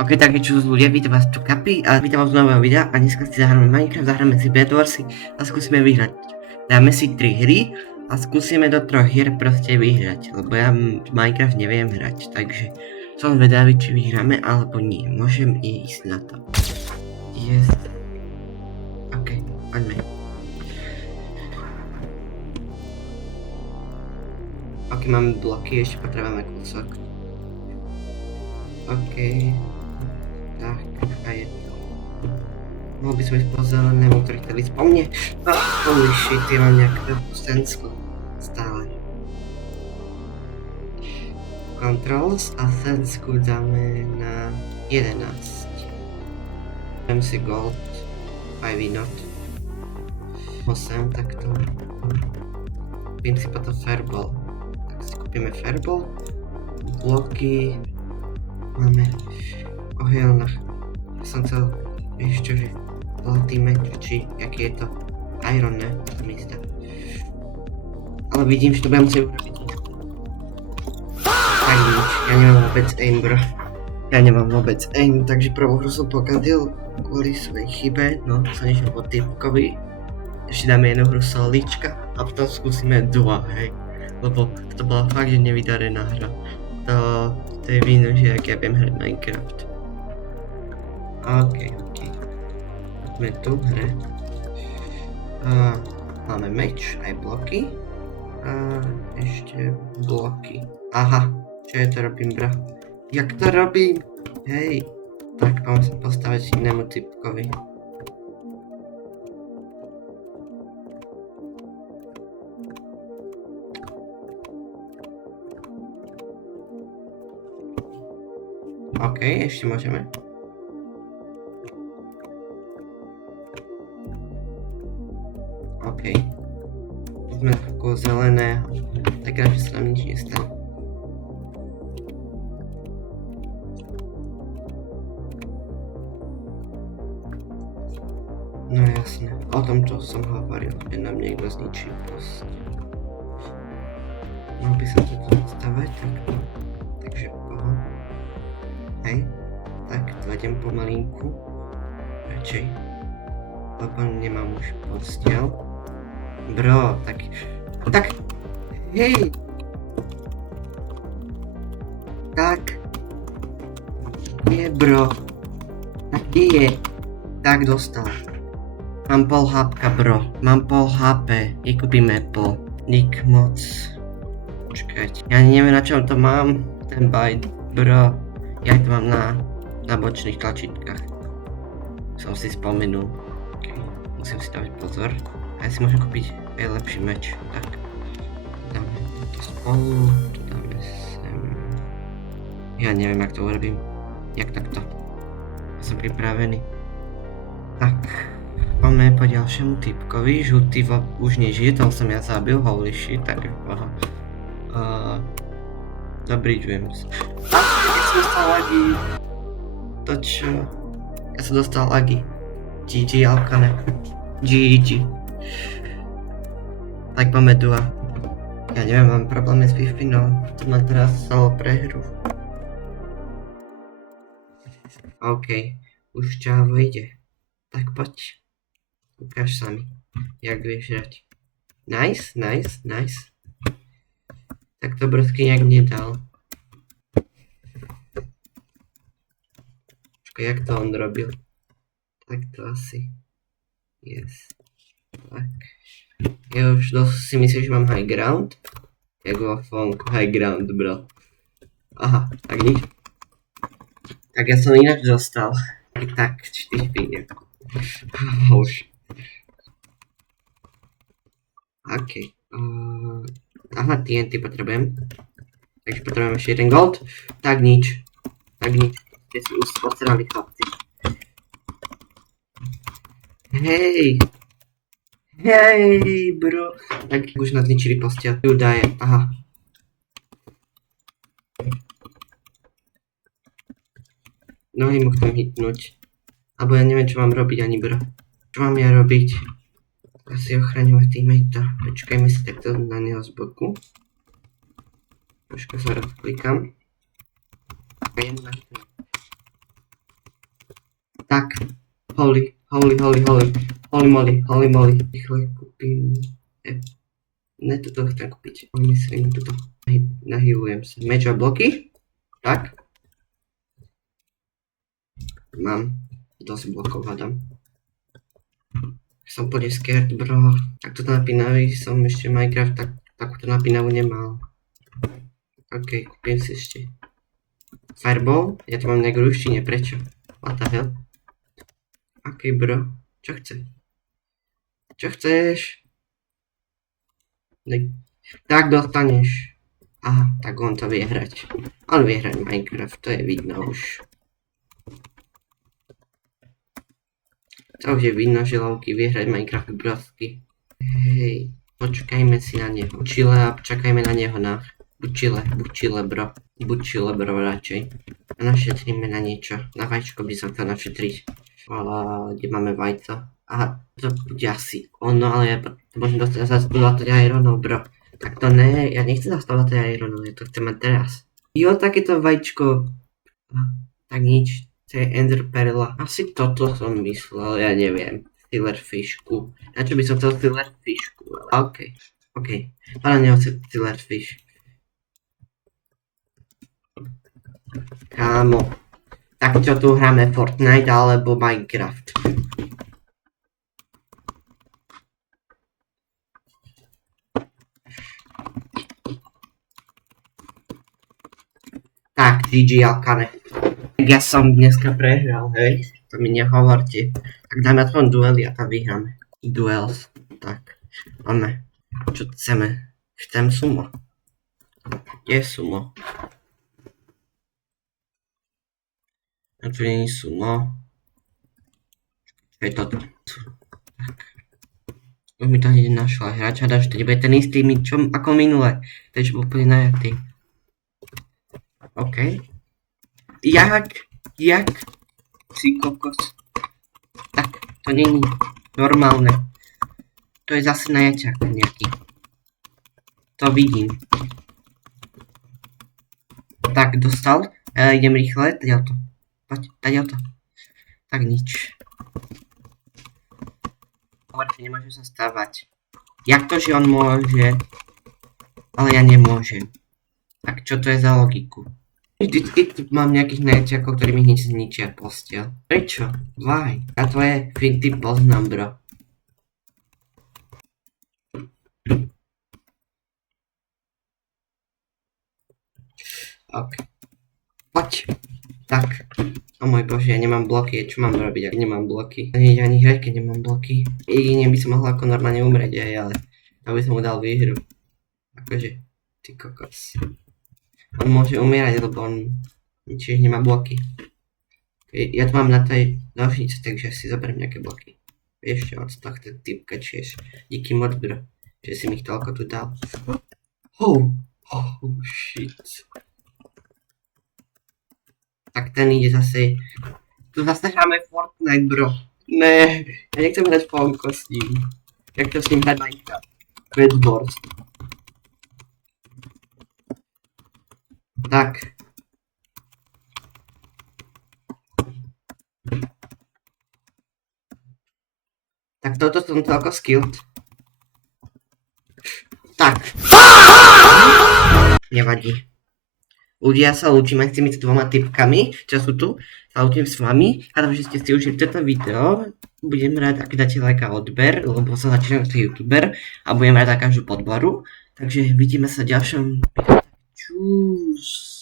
Ok, takže čo ľudia, vítam vás tu Kapi a vítam vás z nového videa a dneska si zahráme Minecraft, zahráme si Bedwarsy a skúsime vyhrať. Dáme si 3 hry a skúsime do 3 hier proste vyhrať, lebo ja Minecraft neviem hrať, takže som vedavý, či vyhráme alebo nie. Môžem ísť na to. Yes. Ok, poďme. Ok, máme bloky, ešte potrebujeme kúsok. Ok. Tak, a je to. Mohol by som ísť po zelenému, ktorý chcel ísť po mne. Holy shit, ja mám nejakú senskú stále. Controls a sensku dáme na 11. Dám si gold, 5 not. 8 takto. Kúpim si potom fairball. Tak si kúpime fairball. Bloky. Máme oheľ na... Ja som chcel, vieš čo, že zlatý meč, či aký je to iron, ne? To mi zdá. Ale vidím, že to budem musieť urobiť. Tak nič, ja nemám vôbec aim, bro. Ja nemám vôbec aim, takže prvú hru som pokazil kvôli svojej chybe, no, som nešiel po typkovi. Ešte dáme jednu hru solička a potom skúsime 2, hej. Lebo to bola fakt, že nevydarená hra. To je víno, že jak ja viem hrať Minecraft. Ok. Poďme tu hre. Máme meč, aj bloky. A ešte bloky. Aha, čo ja to robím, bro? Jak to robím? Hej. Tak, mám sa postaviť inému typkovi. OK, ešte môžeme. OK. Sme takého zeleného. Tak rád, že sa nám nič nestalo. No jasne, o tom, čo som hovoril, že nám niekto zničí post. Mal by som toto stavať takto. Takže poho. Hej, tak to idem pomalinku. Radšej. Lebo nemám už postiel. Bro, tak, hej! Tak. Nie, bro. Tak kde je? Tak dostal. Mám pol HP, bro. Mám pol HP. Vykúpim Apple. Nick moc. Počkať. Ja neviem, na čom to mám. Ten byte, bro. Ja to mám na bočných tlačítkach. Som si spomenul. Okay. Musím si dávať pozor. A ja si môžem kúpiť aj lepší meč. Tak. Dáme to spolu. Tu dáme sem. Ja neviem, jak to urobím. Jak takto. Ja som pripravený. Tak. Poďme po ďalšiemu typkovi. Žlutý už nežije, tam som ja zabil. Holy shit, tak poho. Zabridžujem sa. Ja som dostal lagy. To čo? Ja som dostal lagy. GG, Alkane. GG. Tak máme 2. Ja neviem, mám problémy s Wi-Fi, no. To ma teraz stalo prehru. OK. Už čavo ide. Tak poď. Ukáž sa mi, jak vieš hrať. Nice. Tak to brzky nejak nedal. Počkaj, jak to on robil? Tak to asi. Yes. Tak. Ja už si myslím, že mám high ground. Jak vo fonku high ground, bro. Aha, tak nič. Tak ja som ináč dostal. Tak, 4 finier. Už. OK. Aha, TNT potrebujem. Takže potrebujem ešte jeden gold. Tak nič. Ste si už posrali, chlapci. Hej, bro. Tak už nás zničili postiel. Tu daje. Aha. Nohy mu chcem hitnúť. Alebo ja neviem, čo mám robiť ani, bro. Čo mám ja robiť? Asi ochraňovať teammate. Počkajme si takto na neho z boku. Troška sa rozklikám. Tak, holy moly. Rýchle kúpim... Ne, toto chcem kúpiť. Myslím, toto. Nahylujem sa. Meč a bloky. Tak. Mám dosť blokov, hádam. Som úplne scared, bro. Takto napínavý som ešte Minecraft takúto napínavú nemal. OK, kúpim si ešte. Fireball? Ja to mám nejak v ruštine, prečo? What the hell? OK, bro. Čo chce? Čo chceš? Tak dostaneš. Aha, tak on to vie hrať. On vie hrať Minecraft, to je vidno už. To už je vidno, že Lovky vie hrať Minecraft brosky. Hej, počkajme si na neho. Chile a čakajme na neho na... Buď chile, bro. Buď chile, bro, radšej. A našetríme na niečo. Na vajíčko by som chcel našetriť. Kde máme vajco? Aha, to bude asi ono, ale ja to môžem zastávať ironov, bro. Tak to ne, ja nechcem zastávať ironov, ja to chcem mať teraz. Jo, takéto vajíčko. Tak nič, to je ender perla. Asi toto som myslel, ja neviem. Silverfishku. Na čo by som chcel silverfishku, ale OK. Pána neho silverfish. Kámo. Tak čo tu hráme, Fortnite alebo Minecraft? Tak, GG Alkane. Ja som dneska prehral, hej? To mi nehovorte. Tak dáme aspoň duely a to vyhráme. Duels. Tak, máme. Čo chceme? Chcem sumo. Kde je sumo? A tu nie je sumo. Čo je toto? Tak. Už mi to hneď našla hráč, hádam, že to nebude ten istý ako minule. Takže bol úplne najatý. OK. Jak? Si kokos. Tak, to není normálne. To je zase najaťák nejaký. To vidím. Tak, dostal. Idem rýchle, tadiaľ to. Poď, tadiaľ to. Tak nič. Hovorte, nemôže sa stávať. Jak to, že on môže? Ale ja nemôžem. Tak čo to je za logiku? Vždycky mám nejakých najťakov, ktorí mi hneď zničia posteľ. Prečo? Why? A tvoje finty poznám, bro. OK. Poď. Tak. O môj bože, ja nemám bloky. Čo mám robiť, ak nemám bloky? Nie, ani hrať, keď nemám bloky. Jedine by som mohol ako normálne umrieť aj, ale to by som mu dal výhru. Akože, ty kokos. On môže umierať, lebo on tiež nemá bloky. Ja to mám na tej nožnici, takže si zoberiem nejaké bloky. Vieš čo, od tohto typka tiež. Díky moc, bro, že si mi ich toľko tu dal. Oh shit. Tak ten ide zase. Tu zase hráme Fortnite, bro. Ne, ja nechcem hrať Fonko s ním. Ja chcem s ním hrať Minecraft. Red Wars. Tak. Tak toto som celko skilled. Tak. Nevadí. Ľudia, sa lúčime s týmito dvoma typkami, čo sú tu. Sa lúčim s vami. Hádam, že ste si užili toto video. Budem rád, ak dáte like a odber, lebo sa začínam ako youtuber a budem rád za každú podporu. Takže vidíme sa v ďalšom videu. Čus.